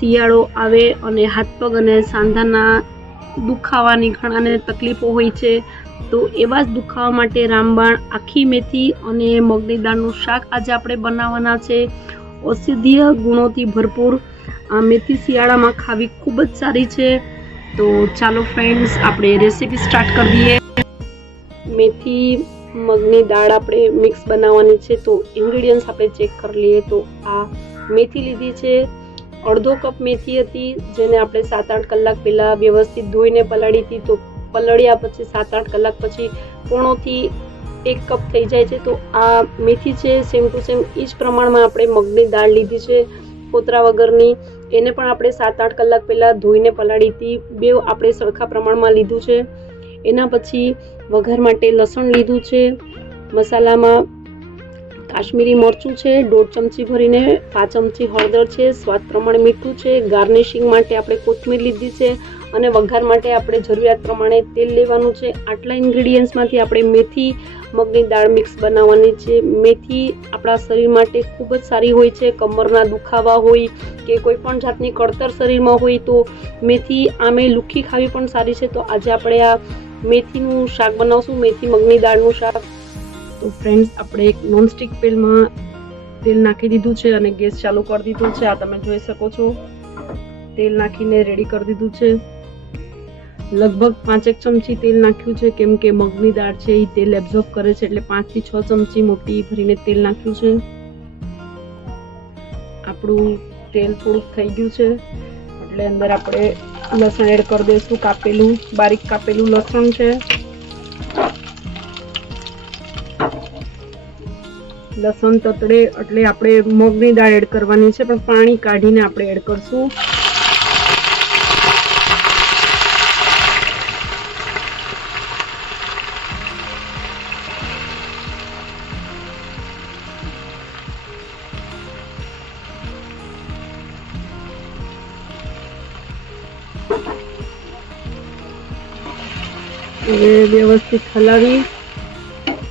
શિયાળો આવે અને હાથ પગ અને સાંધાના દુખાવાની ઘણાને તકલીફો હોય છે, તો એવા જ દુખાવા માટે રામબાણ, આખી મેથી અને મગની દાળનું શાક આજે આપણે બનાવવાના છે। ઔષધીય ગુણોથી ભરપૂર આ મેથી શિયાળામાં ખાવી ખૂબ જ સારી છે। તો ચાલો ફ્રેન્ડ્સ, આપણે રેસીપી સ્ટાર્ટ કરી દઈએ। મેથી મગની દાળ આપણે મિક્સ બનાવવાની છે, તો ઇન્ગ્રેડિયન્ટ્સ આપણે ચેક કરી લઈએ। તો આ મેથી લીધી છે, અડધો કપ મેથી હતી, જેને આપણે 7-8 કલાક પહેલા વ્યવસ્થિત ધોઈને પલાળી હતી। તો પલળ્યા પછી 7-8 કલાક પછી પોણોથી 1 કપ થઈ જાય છે। તો આ મેથી છે સેમ ટુ સેમ એ જ પ્રમાણમાં આપણે મગની દાળ લીધી છે, ફોતરા વગરની, એને પણ આપણે 7-8 કલાક પહેલા ધોઈને પલાળી હતી। બે આપણે સરખા પ્રમાણમાં લીધું છે। એના પછી વઘાર માટે લસણ લીધું છે, મસાલામાં કાશ્મીરી મરચું છે 1.5 ચમચી ભરીને, 5 ચમચી હળદર છે, સ્વાદ પ્રમાણે મીઠું છે, ગાર્નિશિંગ માટે આપણે કોથમીર લીધી છે અને વઘાર માટે આપણે જરૂરિયાત પ્રમાણે તેલ લેવાનું છે। આટલા ઇન્ગ્રેડિયન્ટ્સમાંથી આપણે મેથી મગની દાળ મિક્સ બનાવવાની છે। મેથી આપણા શરીર માટે ખૂબ જ સારી હોય છે। કમરના દુખાવા હોય કે કોઈ પણ જાતની કળતર શરીરમાં હોય તો મેથી આમે લુખી ખાવી પણ સારી છે। તો આજે આપણે આ મેથીનું શાક બનાવશું, મેથી મગની દાળનું શાક। તો ફ્રેન્ડ્સ, આપણે એક નોનસ્ટિક પેનમાં તેલ નાખી દીધું છે અને ગેસ ચાલુ કરી દીધું છે। આ તમે જોઈ શકો છો, તેલ નાખીને રેડી કરી દીધું છે। લગભગ 5 ચમચી તેલ નાખ્યું છે, કેમ કે મગની દાળ છે એ તેલ એબ્ઝોર્બ કરે છે, એટલે 5 થી 6 ચમચી મોટી ભરીને તેલ નાખ્યું છે। આપણું તેલ થોડુંક થઈ ગયું છે એટલે અંદર આપણે લસણ એડ કરી દઈશું, કાપેલું, બારીક કાપેલું લસણ છે। લસણ તતડે એટલે આપણે મગની દાળ એડ કરવાની છે, પણ પાણી કાઢીને આપણે એડ કરશું। હવે વ્યવસ્થિત હલાવી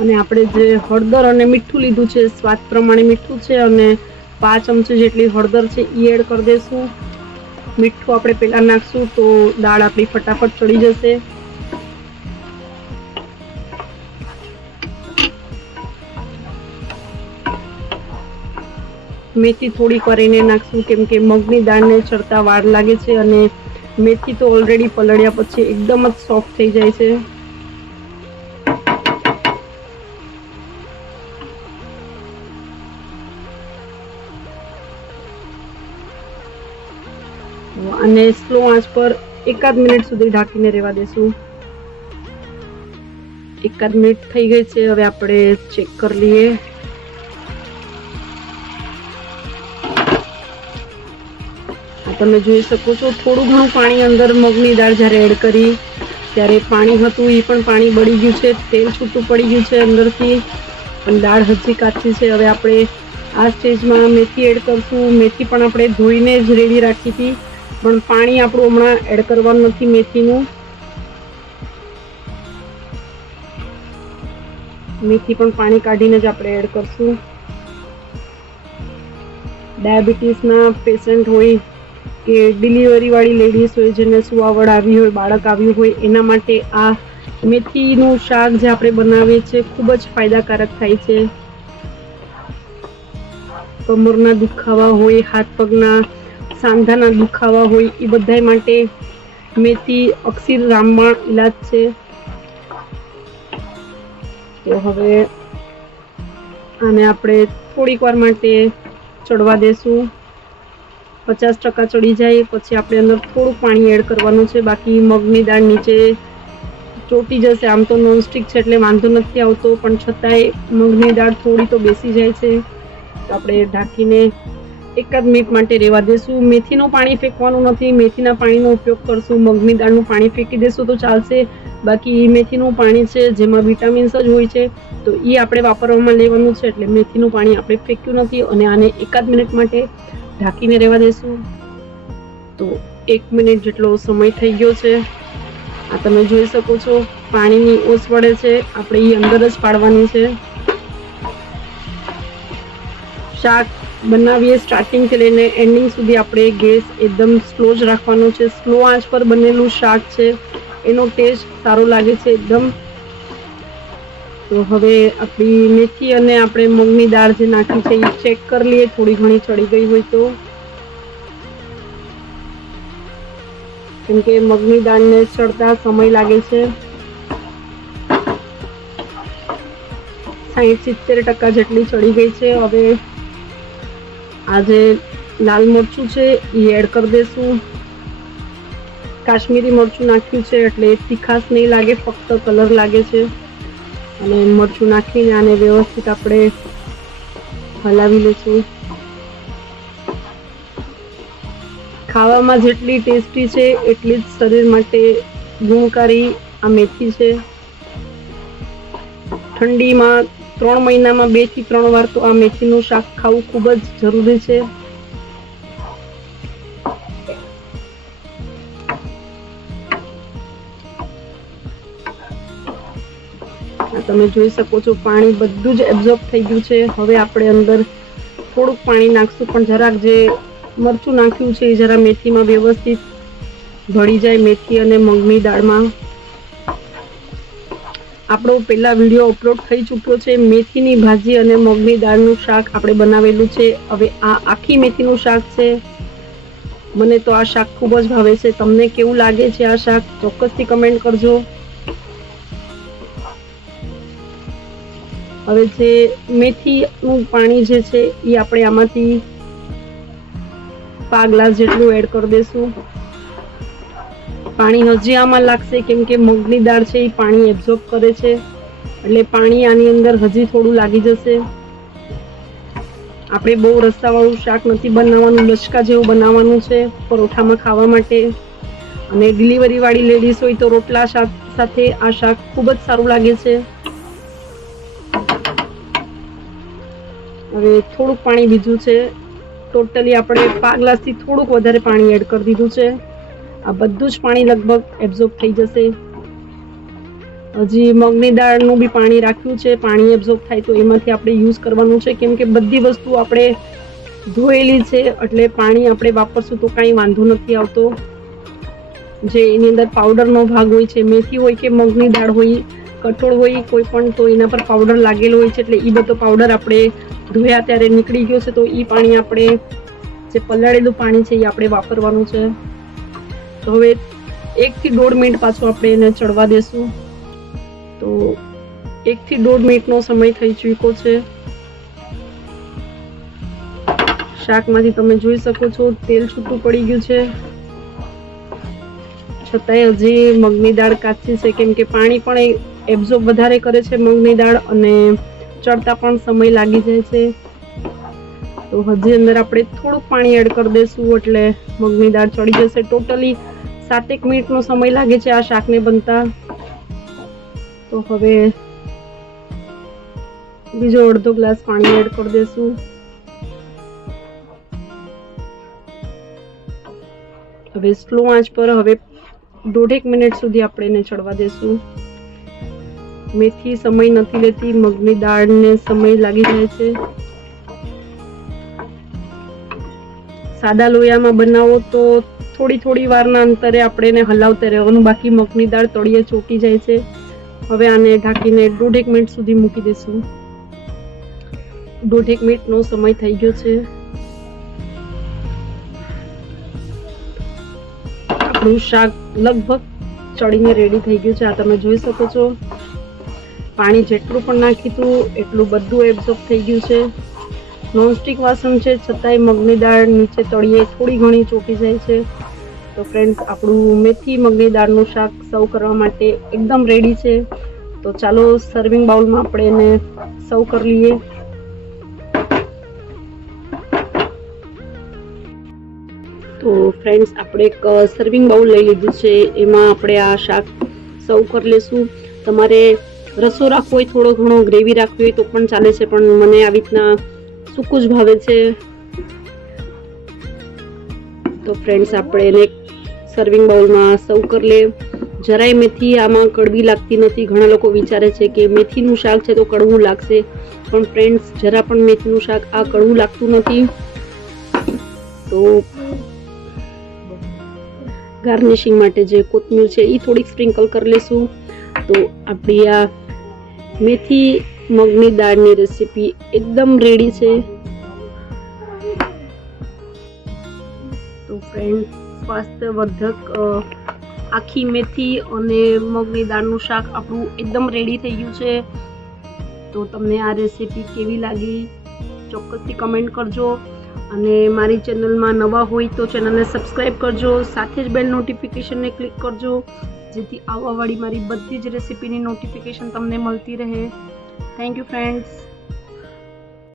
અને આપણે જે હળદર અને મીઠું લીધું છે, સ્વાદ પ્રમાણે મીઠું છે અને 5 ચમચી જેટલી હળદર છે એ એડ કરી દઈશું। મીઠું આપણે પહેલા નાખશું તો દાળ આપણી ફટાફટ ચડી જશે। મેથી થોડી કરીને નાખશું, કેમ કે મગની દાળને ચડતા વાર લાગે છે અને મેથી તો ઓલરેડી પલળ્યા પછી એકદમ જ સોફ્ટ થઈ જાય છે। અને સ્લો આંચ પર 1 મિનિટ સુધી ઢાંકીને રહેવા દેશું। 1 મિનિટ થઈ ગઈ છે, હવે આપણે ચેક કરી લઈએ। તમે જોઈ શકો છો, થોડું ઘણું પાણી અંદર મગની દાળ જ્યારે એડ કરી ત્યારે પાણી હતું, એ પણ પાણી બળી ગયું છે, તેલ છૂટું પડી ગયું છે અંદરથી, પણ દાળ હજી કાચી છે। હવે આપણે આ સ્ટેજમાં મેથી એડ કરશું। મેથી પણ આપણે ધોઈને જ રેડી રાખી હતી, પણ પાણી આપણું હમણાં એડ કરવાનું નથી મેથીનું। મેથી પણ પાણી કાઢીને જ આપણે એડ કરશું। ડાયાબિટીસના પેશન્ટ હોય કે ડિલિવરી વાળી લેડીઝ હોય, જેને સુવાવડ આવી હોય, બાળક આવ્યું હોય, એના માટે આ મેથીનું શાક જે આપણે બનાવીએ છીએ ખૂબ જ ફાયદાકારક થાય છે। કમરના દુખાવા હોય, હાથ પગના સાંધાના દુખાવા હોય, એ બધા માટે મેથી અક્ષીર રામબાણ ઈલાજ છે। તો હવે આને આપણે થોડીક વાર માટે ચડવા દેશું। 50% ચડી જાય પછી આપણે અંદર થોડું પાણી એડ કરવાનું છે, બાકી મગની દાળ નીચે ચોટી જશે। આમ તો નોનસ્ટિક છે એટલે વાંધો નથી આવતો, પણ છતાંય મગની દાળ થોડી તો બેસી જાય છે। તો આપણે ઢાંકીને 1 મિનિટ માટે રહેવા દેશું। મેથીનું પાણી ફેંકવાનું નથી, મેથીના પાણીનો ઉપયોગ કરશું। મગની દાળનું પાણી ફેંકી દેશું તો ચાલશે, બાકી મેથીનું પાણી છે જેમાં વિટામિન્સ જ હોય છે, તો એ આપણે વાપરવામાં લેવાનું છે, એટલે મેથીનું પાણી આપણે ફેંક્યું નથી અને આને 1 મિનિટ માટે ઢાંકીને રહેવા દેશું। તો 1 મિનિટ જેટલો સમય થઈ ગયો છે। આ તમે જોઈ શકો છો, પાણીની ઓસ વળે છે, આપણે એ અંદર જ પાડવાની છે। શાક બનાવીએ સ્ટાર્ટિંગથી લઈને એન્ડિંગ સુધી આપણે ગેસ એકદમ સ્લો જ રાખવાનો છે. સ્લો આંચ પર બનેલું શાક છે એનો ટેસ્ટ સારો લાગે છે એકદમ. તો હવે આપણી મેથી અને આપણે મગની દાળ જે નાખી છે એ ચેક કરી લઈએ, થોડી ઘણી ચડી ગઈ હોય તો. કેમ કે મગની દાળને ચડતા સમય લાગે છે. 60-70% જેટલી ચડી ગઈ છે. હવે આ જે લાલ મરચું છે એ એડ કરી દેશું. કાશ્મીરી મરચું નાખ્યું છે એટલે તીખાશ નહીં લાગે, ફક્ત કલર લાગે છે. અને મરચું નાખીને આને વ્યવસ્થિત આપણે હલાવી લઈશું. ખાવામાં જેટલી ટેસ્ટી છે એટલી જ શરીર માટે ગુણકારી આ મેથી છે. ઠંડીમાં 3 મહિનામાં 2 થી 3 વાર તો આ મેથીનું શાક ખાવું ખૂબ જ જરૂરી છે. તમે જોઈ શકો છો પાણી બધું જ એબ્ઝોર્બ થઈ ગયું છે. હવે આપણે અંદર થોડુંક પાણી નાખશું, પણ જરાક જે મરચું નાખ્યું છે એ જરા મેથીમાં વ્યવસ્થિત ભળી જાય, મેથી અને મગની દાળમાં. આપણો પહેલા વિડીયો અપલોડ થઈ ચૂક્યો છે, મેથીની ભાજી અને મગની દાળનું શાક આપણે બનાવેલું છે. હવે આ આખી મેથીનું શાક છે. મને તો આ શાક ખૂબ જ ભાવે છે. તમને કેવું લાગે છે આ શાક ચોક્કસથી કમેન્ટ કરજો. હવે જે મેથીનું પાણી જે છે એ આપણે આમાંથી 5 ગ્લાસ જેટલું એડ કરી દઈશું. પાણી હજી આમાં લાગશે કેમ કે મગની દાળ છે એ પાણી એબ્ઝોર્બ કરે છે, એટલે પાણી આની અંદર હજી થોડું લાગી જશે. આપણે બહુ રસાવાળું શાક નથી બનાવવાનું, લચકા જેવું બનાવવાનું છે પરોઠામાં ખાવા માટે. અને ડિલિવરી વાળી લેડીઝ હોય તો રોટલા સાથે આ શાક ખૂબ જ સારું લાગે છે. હવે થોડુંક પાણી બીજું છે. ટોટલી આપણે 5 ગ્લાસથી થોડુંક વધારે પાણી એડ કરી દીધું છે. આ બધું જ પાણી લગભગ એબ્ઝોર્બ થઈ જશે. હજી મગની દાળનું બી પાણી રાખ્યું છે, પાણી એબ્ઝોર્બ થાય તો એમાંથી આપણે યુઝ કરવાનું છે. કેમ કે બધી વસ્તુ આપણે ધોયેલી છે એટલે પાણી આપણે વાપરશું તો કાંઈ વાંધો નથી આવતો. જે એની અંદર પાવડરનો ભાગ હોય છે, મેથી હોય કે મગની દાળ હોય, કઠોળ હોય કોઈ પણ, તો એના પર પાવડર લાગેલો હોય છે, એટલે એ બધો પાવડર આપણે ધોયા ત્યારે નીકળી ગયો છે. તો એ પાણી આપણે જે પલાળેલું પાણી છે એ આપણે વાપરવાનું છે. તો હવે 1 થી 1.5 મિનિટ પાછું આપણે એને ચડવા દેશું. તો 1 થી 1.5 મિનિટનો સમય થઈ ચૂક્યો છે. શાકમાંથી તમે જોઈ શકો છો તેલ છૂટું પડી ગયું છે, છતાંય હજી મગની દાળ કાચી છે કેમ કે પાણી પણ એબ્ઝોર્બ વધારે કરે છે મગની દાળ, અને ચડતા પણ સમય લાગી જાય છે. તો હજી અંદર આપણે થોડુંક પાણી એડ કરી દઈશું એટલે મગની દાળ ચડી જશે. ટોટલી 7-1 મિનિટનો સમય લાગે છે આ શાકને બનતા. તો હવે બીજો અડધો ગ્લાસ પાણી એડ કરી દઈશું. હવે સ્લો આંચ પર હવે 1.5 મિનિટ સુધી આપણે એને ચડવા દેશું. મેથી સમય નથી લેતી, મગની દાળને સમય લાગી જાય છે. સાદા લોયામાં બનાવો તો થોડી વારના અંતરે આપણે એને હલાવતા રહેવાનું, બાકી મગની દાળ તળિયે ચોટી જાય છે. હવે આને ઢાંકીને 1.5 મિનિટ સુધી મૂકી દઈશું. 1.5 મિનિટનો સમય થઈ ગયો છે. આપણું શાક લગભગ ચડીને રેડી થઈ ગયું છે. આ તમે જોઈ શકો છો. પાણી જેટલું પણ નાખ્યું હતું એટલું બધું એબ્ઝોર્બ થઈ ગયું છે. નોનસ્ટિક વાસણ છે છતાંય મગની દાળ નીચે તળિયે થોડી ઘણી ચોટી જાય છે. તો ફ્રેન્ડ્સ, આપણું મેથી મગની દાળનું શાક સર્વ કરવા માટે એકદમ રેડી છે. તો ચાલો સર્વિંગ બાઉલમાં આપણે એને સર્વ કરી લઈએ. તો ફ્રેન્ડ્સ, આપણે એક સર્વિંગ બાઉલ લઈ લીધું છે, એમાં આપણે આ શાક સર્વ કરી લેશું. તમારે રસો રાખવો હોય, થોડો ઘણો ગ્રેવી રાખવી હોય તો પણ ચાલે છે, પણ મને આવી રીતના સૂકું જ ભાવે છે. તો ફ્રેન્ડ્સ, આપણે એને સર્વિંગ બાઉલમાં સર્વ કરી લે. જરાય મેથી આમાં કડવી લાગતી નથી. ઘણા લોકો વિચારે છે કે મેથીનું શાક છે તો કડવું લાગશે, પણ ફ્રેન્ડ્સ જરા પણ મેથીનું શાક આ કડવું લાગતું નથી. તો ગાર્નિશિંગ માટે જે કોથમીર છે એ થોડીક સ્પ્રિંકલ કરી લેશું. તો આપણી આ મેથી મગની દાળની રેસીપી એકદમ રેડી છે. તો ફ્રેન્ડ, સ્વાસ્થ્યવર્ધક આખી મેથી અને મગની દાળનું શાક આપણું એકદમ રેડી થઈ ગયું છે. તો તમને આ રેસીપી કેવી લાગી ચોક્કસથી કમેન્ટ કરજો. અને મારી ચેનલમાં નવા હોય તો ચેનલને સબસ્ક્રાઈબ કરજો, સાથે જ બેલ નોટિફિકેશનને ક્લિક કરજો, જેથી આવવાવાળી મારી બધી જ રેસીપીની નોટિફિકેશન તમને મળતી રહે. Thank you friends.